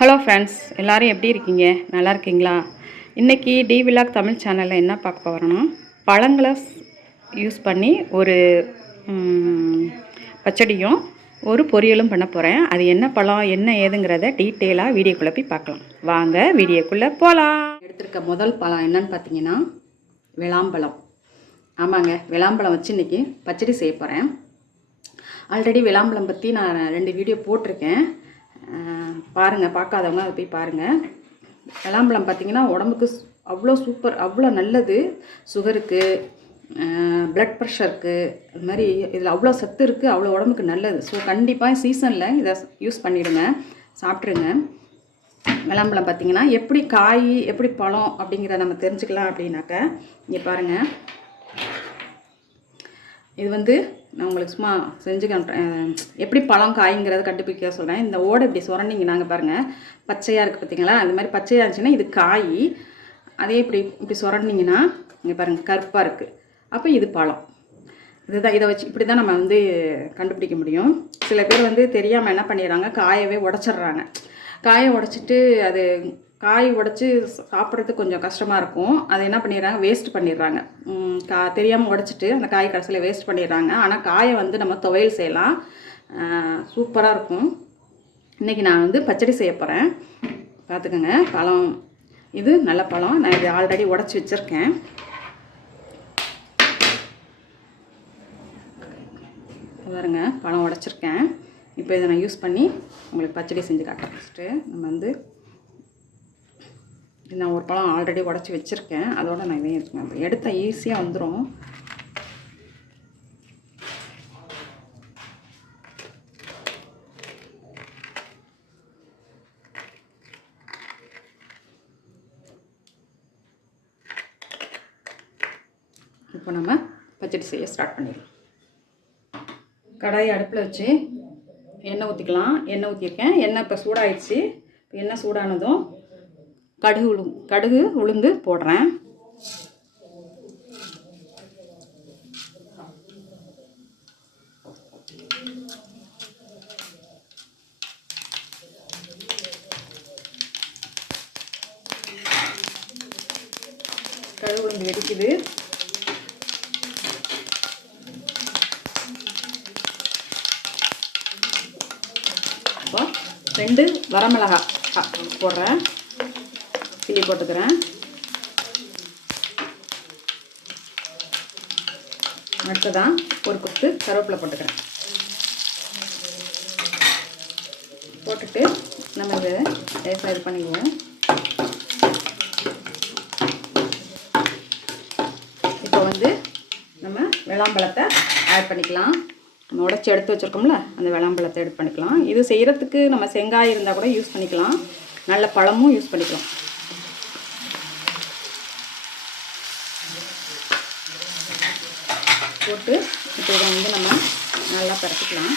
Hello friends, எல்லோரும் எப்படி இருக்கீங்க? நல்லா இருக்கீங்களா? இன்றைக்கி டி விலாக் தமிழ் சேனலில் என்ன பார்க்க போகிறோன்னா, பழங்களை யூஸ் பண்ணி ஒரு பச்சடியும் ஒரு பொரியலும் பண்ண போகிறேன். அது என்ன பழம் என்ன ஏதுங்கிறத டீட்டெயிலாக வீடியோக்குள்ளே போய் பார்க்கலாம். வாங்க வீடியோக்குள்ளே போகலாம். எடுத்திருக்க முதல் பழம் என்னன்னு பார்த்தீங்கன்னா விளாம்பழம். ஆமாங்க, விளாம்பழம் வச்சு இன்றைக்கி பச்சடி செய்ய போகிறேன். ஆல்ரெடி விளாம்பழம் பற்றி நான் 2 வீடியோ போட்டிருக்கேன். பாருங்கள், பார்க்காதவங்க அதை போய் பாருங்கள். விளாம்பழம் பார்த்திங்கன்னா உடம்புக்கு அவ்வளோ சூப்பர், அவ்வளோ நல்லது. சுகருக்கு, ப்ளட் ப்ரெஷருக்கு, அது மாதிரி இதில் அவ்வளோ சத்து இருக்குது, அவ்வளோ உடம்புக்கு நல்லது. ஸோ கண்டிப்பாக சீசனில் இதை யூஸ் பண்ணிவிடுங்க, சாப்பிட்ருங்க. விளாம்பழம் பார்த்திங்கன்னா எப்படி காய் எப்படி பழம் அப்படிங்கிறத நம்ம தெரிஞ்சுக்கலாம். அப்படின்னாக்க இங்கே பாருங்கள், இது வந்து நான் உங்களுக்கு சும்மா செஞ்சு காட்டுறேன். எப்படி பழம் காய்ங்கிறத கண்டுபிடிக்க சொல்கிறேன். இந்த ஓடை இப்படி சுரண்டிங்க, நாங்கள் பாருங்கள் பச்சையாக இருக்குது பார்த்தீங்களா? அது மாதிரி பச்சையாக இருந்துச்சுன்னா இது காய். அதே இப்படி சுரண்டிங்கன்னா இங்கே பாருங்கள் கருப்பாக இருக்குது, அப்போ இது பழம். இதுதான், இதை வச்சு இப்படி தான் நம்ம வந்து கண்டுபிடிக்க முடியும். சில பேர் வந்து தெரியாமல் என்ன பண்ணிடுறாங்க, காயவே உடச்சிட்றாங்க. காயை உடச்சிட்டு அது காய் உடச்சி சாப்பிட்றதுக்கு கொஞ்சம் கஷ்டமாக இருக்கும். அதை என்ன பண்ணிடுறாங்க, வேஸ்ட் பண்ணிடுறாங்க. தெரியாமல் உடச்சிட்டு அந்த காய் கடைசியில் வேஸ்ட் பண்ணிடுறாங்க. ஆனால் காயை வந்து நம்ம துவையல் செய்யலாம், சூப்பராக இருக்கும். இன்றைக்கி நான் வந்து பச்சடி செய்ய போகிறேன். பார்த்துக்கோங்க, பழம் இது நல்ல பழம். நான் இது ஆல்ரெடி உடச்சி வச்சுருக்கேன். பாருங்க, பழம் உடச்சிருக்கேன். இப்போ இதை நான் யூஸ் பண்ணி உங்களுக்கு பச்சடி செஞ்சு காட்டுறேன். ஃபஸ்ட்டு நம்ம வந்து நான் ஒரு பழம் ஆல்ரெடி உடச்சி வச்சுருக்கேன், அதோடு நான் இதையும் எடுத்துக்கேன். எடுத்தால் ஈஸியாக வந்துடும். இப்போ நம்ம பச்சடி செய்ய ஸ்டார்ட் பண்ணிடலாம். கடாயை அடுப்பில் வச்சு எண்ணெய் ஊற்றிக்கலாம். எண்ணெய் ஊற்றிருக்கேன். எண்ணெய் இப்போ சூடாகிடுச்சு. இப்போ எண்ணெய் சூடானதும் கடுகு உளுந்து போடுறேன். கடுகு உளுந்து வெடிக்குது. இப்போ 2 வரமிளகாய் போடுறேன், கிள்ளி போட்டுக்கிறேன். அடுத்ததான் ஒரு கொத்து கருவேப்பிலை போட்டுக்கிறேன். போட்டுட்டு நம்ம இதை லேசாக இது பண்ணிக்குவோம். இப்போ வந்து நம்ம விளாம்பழத்தை ஆட் பண்ணிக்கலாம். நம்ம உடச்சி எடுத்து வச்சுருக்கோம்ல, அந்த விளாம்பழத்தை எடுத்து பண்ணிக்கலாம். இது செய்கிறதுக்கு நம்ம செங்காய் இருந்தால் கூட யூஸ் பண்ணிக்கலாம், நல்ல பழமும் யூஸ் பண்ணிக்கலாம். போட்டு இப்போ இதை வந்து நம்ம நல்லா பரட்டிக்கலாம்.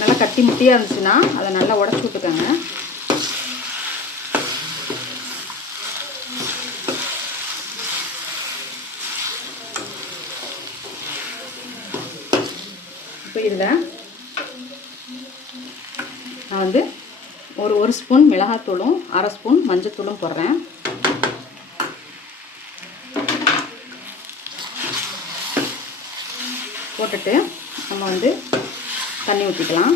நல்லா கட்டி முட்டியாக இருந்துச்சுன்னா அதை நல்லா உடச்சி விட்டுக்கோங்க. இப்போ இதில் நான் வந்து ஒரு ஸ்பூன் மிளகாத்தூளும் 1/2 ஸ்பூன் மஞ்சத்தூளும் போடுறேன். போட்டுட்டு நம்ம வந்து தண்ணி ஊற்றிக்கலாம்.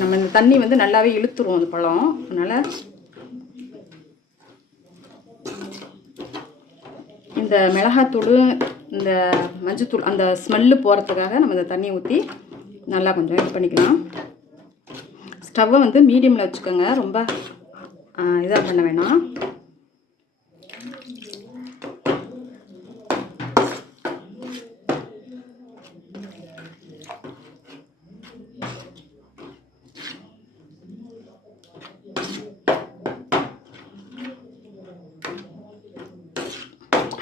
நம்ம இந்த தண்ணி வந்து நல்லாவே இழுத்துரும் அந்த பழம். அதனால் இந்த மிளகாத்தூள் இந்த மஞ்சத்தூள் அந்த ஸ்மெல்லு போகிறதுக்காக நம்ம இந்த தண்ணியை ஊற்றி நல்லா கொஞ்சம் இது பண்ணிக்கலாம். ஸ்டவ்வை வந்து மீடியமில் வச்சுக்கோங்க, ரொம்ப இதாக பண்ண வேணாம்.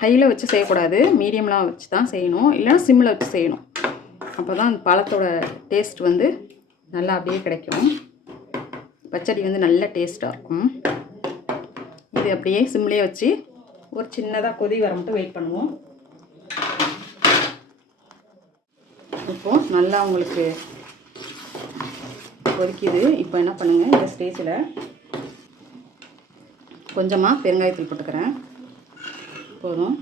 ஹையில் வச்சு செய்யக்கூடாது, மீடியம்லாம் வச்சு தான் செய்யணும், இல்லைன்னா சிம்மில் வச்சு செய்யணும். அப்போ தான் அந்த பழத்தோட டேஸ்ட் வந்து நல்லா அப்படியே கிடைக்கும். பச்சடி வந்து நல்ல டேஸ்ட்டாக இருக்கும். இது அப்படியே சிம்லேயே வச்சு ஒரு சின்னதாக கொதி வர மட்டும் வெயிட் பண்ணுவோம். இப்போது நல்லா உங்களுக்கு கொதிக்குது. இப்போ என்ன பண்ணுங்கள், இந்த ஸ்டேஜில் கொஞ்சமாக பெருங்காயத்தூள் போட்டுக்கிறேன். போதும்.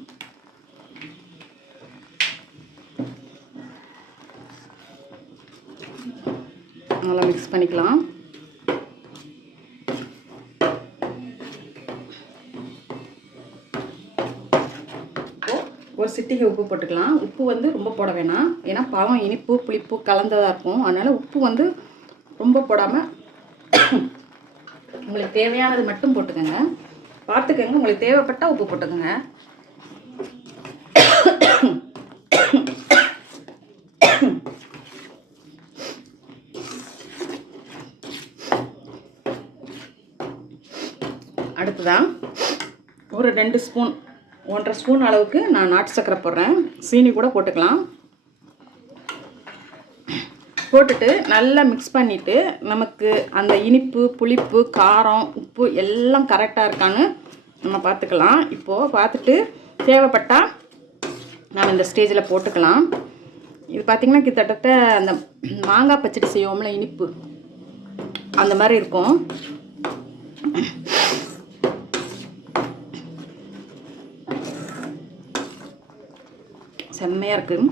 நல்லா மிக்ஸ் பண்ணிக்கலாம். ஒரு சிட்டிகை உப்பு போட்டுக்கலாம். உப்பு வந்து ரொம்ப போட வேணாம், ஏன்னா பழம் இனிப்பு புளிப்பு கலந்ததாக இருக்கும். அதனால் உப்பு வந்து ரொம்ப போடாமல் உங்களுக்கு தேவையானது மட்டும் போட்டுக்கோங்க. பார்த்துக்கோங்க, உங்களுக்கு தேவைப்பட்டால் உப்பு போட்டுக்கோங்க. அடுத்ததான் ஒரு 2 ஸ்பூன் 1.5 ஸ்பூன் அளவுக்கு நான் நாட்டு சர்க்கரை போடுறேன். சீனி கூட போட்டுக்கலாம். போட்டுட்டு நல்லா மிக்ஸ் பண்ணிவிட்டு நமக்கு அந்த இனிப்பு புளிப்பு காரம் உப்பு எல்லாம் கரெக்டாக இருக்கான்னு நம்ம பார்த்துக்கலாம். இப்போது பார்த்துட்டு தேவைப்பட்டால் நம்ம இந்த ஸ்டேஜில் போட்டுக்கலாம். இது பார்த்திங்கன்னா கிட்டத்தட்ட அந்த மாங்காய் பச்சடி செய்வோம்ல இனிப்பு, அந்த மாதிரி இருக்கும். செம்மையாக இருக்குது.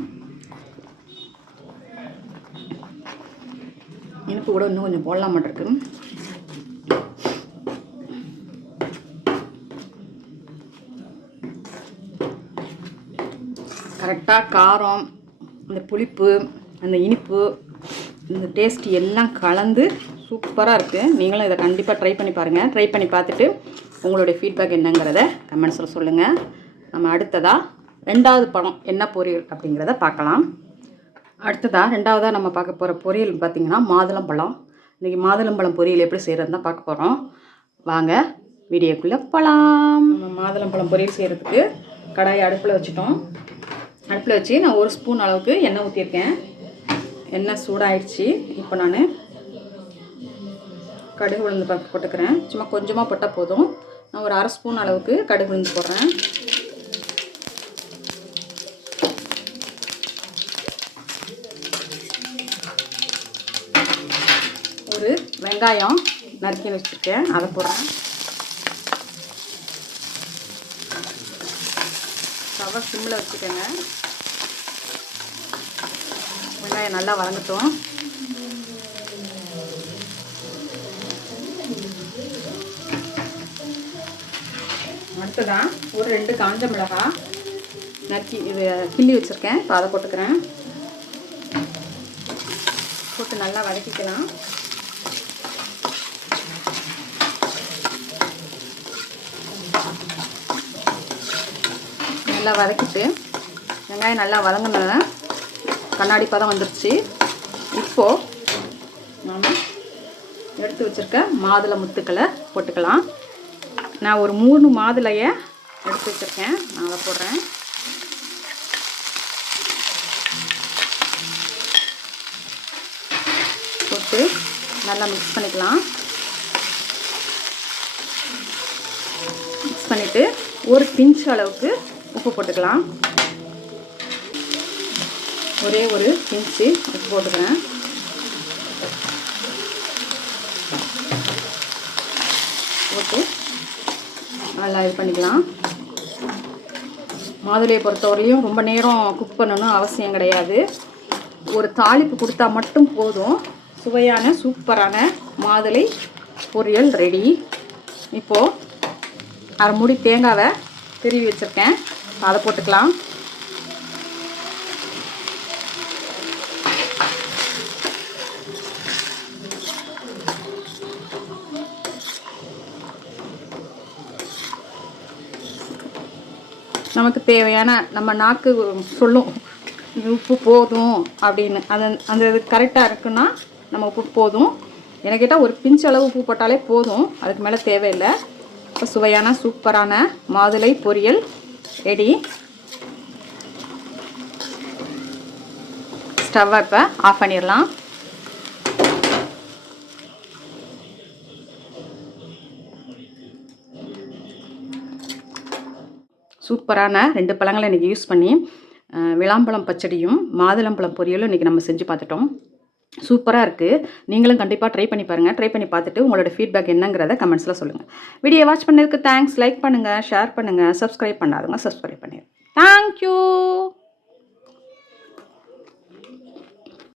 இனிப்பு கூட இன்னும் கொஞ்சம் போடலாம் மாட்டிருக்கு. கரெக்டாக காரம், அந்த புளிப்பு, அந்த இனிப்பு, இந்த டேஸ்ட் எல்லாம் கலந்து சூப்பராக இருக்குது. நீங்களும் இதை கண்டிப்பாக ட்ரை பண்ணி பாருங்கள். ட்ரை பண்ணி பார்த்துட்டு உங்களுடைய ஃபீட்பேக் என்னங்கிறத கமெண்ட்ஸில் சொல்லுங்கள். நம்ம அடுத்ததாக 2வது பழம் என்ன பொரியல் அப்படிங்கிறத பார்க்கலாம். ரெண்டாவதாக நம்ம பார்க்க போகிற பொரியல் பார்த்திங்கன்னா மாதுளம்பழம். இன்றைக்கி மாதுளம்பழம் பொரியல் எப்படி செய்கிறதுன்னு தான் பார்க்க போகிறோம். வாங்க வீடியோக்குள்ளே போகலாம். நம்ம மாதுளம்பழம் பொரியல் செய்கிறதுக்கு கடாயை அடுப்பில் வச்சுட்டோம். அடுப்பில் வச்சு நான் 1 ஸ்பூன் அளவுக்கு எண்ணெய் ஊற்றிருக்கேன். எண்ணெய் சூடாகிடுச்சு. இப்போ நான் கடுகு உளுந்து பருப்பு போட்டுக்கிறேன். சும்மா கொஞ்சமாக போட்டால் போதும். நான் ஒரு 1/2 ஸ்பூன் அளவுக்கு கடுகு உளுந்து போடுறேன். ஒரு வெங்காயம் நறுக்கி வச்சுருக்கேன், அதை போடுறேன். ஸ்டவ்வை சிம்மில் வச்சுக்கோங்க. வெங்காயம் நல்லா வதங்கட்டும். அடுத்ததான் ஒரு 2 காஞ்ச மிளகாய் நறுக்கி இது கிள்ளி வச்சுருக்கேன். இப்போ அதை போட்டுக்கிறேன். போட்டு நல்லா வதக்கிக்கலாம். நல்லா வதக்கிட்டு வெங்காயம் நல்லா வதங்கினத கண்ணாடி பதம் வந்துடுச்சு. இப்போது நாம் எடுத்து வச்சுருக்க மாதுளை முத்துக்களை போட்டுக்கலாம். நான் ஒரு 3 மாதுளையை எடுத்து வச்சுருக்கேன், நான் அதை போடுறேன். போட்டு நல்லா மிக்ஸ் பண்ணிக்கலாம். மிக்ஸ் பண்ணிவிட்டு ஒரு பிஞ்ச் அளவுக்கு உப்பு போட்டுக்கலாம். ஒரே ஒரு பிஞ்சு உப்பு போட்டுக்கிறேன். போட்டு நல்லா இது பண்ணிக்கலாம். மாதுளையை பொறுத்தவரையும் ரொம்ப நேரம் குக் பண்ணணும் அவசியம் கிடையாது. ஒரு தாளிப்பு கொடுத்தா மட்டும் போதும். சுவையான சூப்பரான மாதுளை பொரியல் ரெடி. இப்போது 1/2 மூடி தேங்காவை திருவி வச்சுருக்கேன், அதை போட்டுக்கலாம். நமக்கு தேவையான நம்ம நாக்கு சொல்லும் உப்பு போதும் அப்படின்னு. அந்த இது கரெக்டாக இருக்குன்னா நம்ம உப்பு போதும். எனக்கு கேட்டால் ஒரு பிஞ்ச் அளவு உப்பு போட்டாலே போதும், அதுக்கு மேலே தேவையில்லை. இப்போ சுவையான சூப்பரான மாதுளை பொரியல் ரெடி. ஸ்டவ்வை இப்போ ஆஃப் பண்ணிடலாம். சூப்பரான 2 பழங்களை இன்றைக்கி யூஸ் பண்ணி விளாம்பழம் பச்சடியும் மாதுளம்பழம் பொரியலும் இன்றைக்கி நம்ம செஞ்சு பார்த்துட்டோம். சூப்பராக இருக்குது. நீங்களும் கண்டிப்பாக ட்ரை பண்ணி பாருங்கள். ட்ரை பண்ணி பார்த்துட்டு உங்களோட ஃபீட்பேக் என்னங்கிறத கமெண்ட்ஸில் சொல்லுங்கள். வீடியோ வாட்ச் பண்ணதுக்கு தேங்க்ஸ். லைக் பண்ணுங்கள், ஷேர் பண்ணுங்கள், சப்ஸ்கிரைப் பண்ணாதுங்க சப்ஸ்கிரைப் பண்ணிடுங்க. தேங்க்யூ.